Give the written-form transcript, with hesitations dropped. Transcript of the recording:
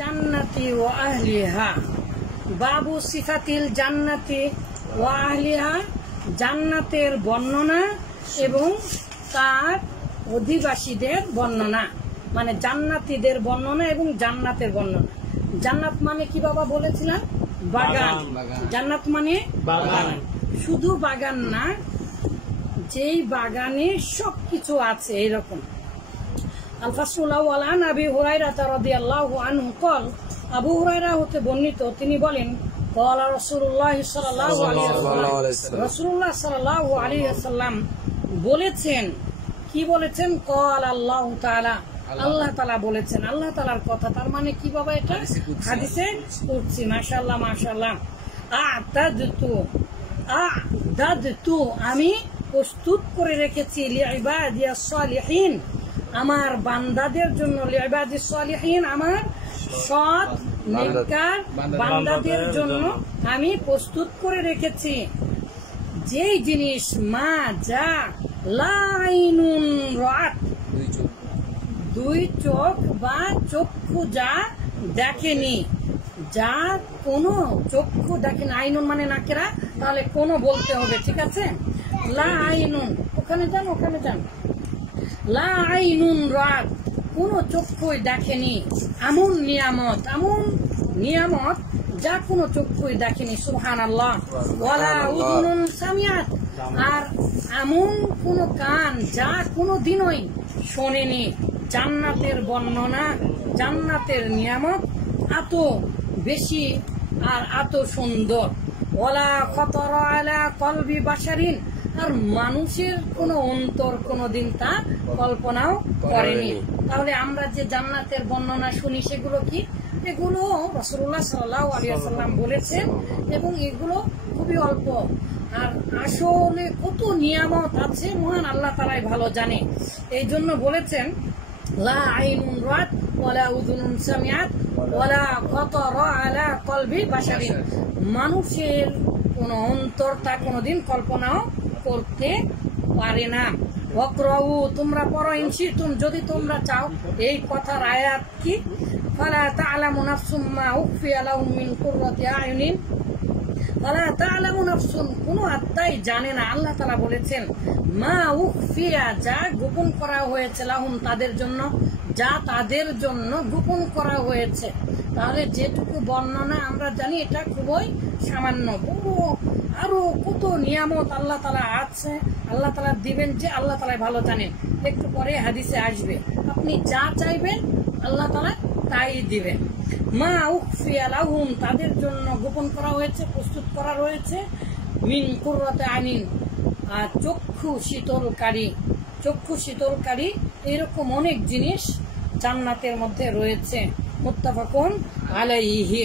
জান্নাতি ওয়া আহলিহা বাবু সিফাতিল জান্নাতি ওয়া আহলিহা জান্নাতের বর্ণনা এবং তার অধিবাসীদের বর্ণনা, মানে জান্নাতীদের বর্ণনা এবং জান্নাতের বর্ণনা। জান্নাত মানে কি বাবা বলেছিলাম? বাগান। জান্নাত মানে বাগান, শুধু বাগান না, যেই বাগানে সবকিছু আছে এরকম। আবু হুরায়রা হতে বর্ণিত, তিনি বলেন রাসূলুল্লাহ সাল্লাল্লাহু আলাইহি ওয়াসাল্লাম বলেছেন, কি বলেছেন? ক্বাল আল্লাহু তাআলা, আল্লাহ তাআলা বলেছেন। আল্লাহ তাআলার কথা, তার মানে কি বাবা? এটা হাদিসে কুদসি। মাশাআল্লাহ মাশাআল্লাহ। আ'দাদতু আমি প্রস্তুত করে রেখেছি লিইবাদিয়াস সালিহিন, আমার বান্দাদের জন্য। লিইবাদিস সালিহিন আমার সৎ নেককার বান্দাদের জন্য আমি প্রস্তুত করে রেখেছি যেই জিনিস মা যা লা আইনুন রাত, দুই চোখ বা চক্ষু যা দেখেনি, যা কোনো চক্ষু দেখেনি। আইনুন মানে নাকেরা, তাহলে কোনো বলতে হবে, ঠিক আছে? লা আইনুন, ওখানে যান ওখানে যান। লা আইনুন রাত, কোনো চক্ষুই দেখেনি। এমন নিয়ামত যা কোনো চক্ষুই দেখেনি। সুবহানাল্লাহ। ওয়ালা উযুনুন সামিআত, আর এমন কোন কান যা কোনো দিনই শোনেনি। জান্নাতের বর্ণনা, জান্নাতের নিয়ামত এত বেশি আর এত সুন্দর। ওয়ালা খাতারা আলা কলবি বাশারিন, আর মানুষের কোনো অন্তর কোনোদিন তা কল্পনাও করেনি। তাহলে আমরা যে জান্নাতের বর্ণনা শুনি সেগুলো কি? এগুলো রাসূলুল্লাহ সাল্লাল্লাহু আলাইহি ওয়াসাল্লাম বলেছেন, এবং এগুলো খুবই অল্প। আর আসলে কত নিয়ামত আছে মহান আল্লাহ তাআলাই ভালো জানে। এই জন্য বলেছেন লা আইনুন রাত ওয়ালা উযুনুন সামিআত ওয়ালা খাতারা আলা কলবি বাশারিন, মানুষের কোন অন্তর তা কোনোদিন কল্পনাও করতে পারে না। ওয়াকরাউ, তোমরা পড়ো, ইনশিতুম, যদি তোমরা চাও। এই কথার আয়াত কি? ফালা তা'লামু নাফসুম মা উখফিয়া লাহুম মিন কুররাতি আয়ুনিন। ফালা তা'লামু নাফসুন, কোন আত্মাই জানে না। আল্লাহ তাআলা বলেছেন মা উখফিয়া, যা গোপন করা হয়েছে, লাহুম তাদের জন্য, যা তাদের জন্য গোপন করা হয়েছে। তাহলে যেটুকু বর্ণনা আমরা জানি এটা খুবই সামান্য। আরো কত নিয়ামত আল্লাহ তাআলা আছে, আল্লাহ তাআলা দিবেন, যে আল্লাহ তাআলা ভালো জানেন। একটু পরে হাদিসে আসবে, আপনি যা চাইবেন আল্লাহ তাআলা তাই দিবেন। মা উখফিয়া লাহুম, তাদের জন্য গোপন করা হয়েছে, প্রস্তুত করা রয়েছে। মিন কুররাতি আইনিন, চক্ষু শীতলকারী এরকম অনেক জিনিস জান্নাতের মধ্যে রয়েছে। মুত্তাফাকুন আলাইহি।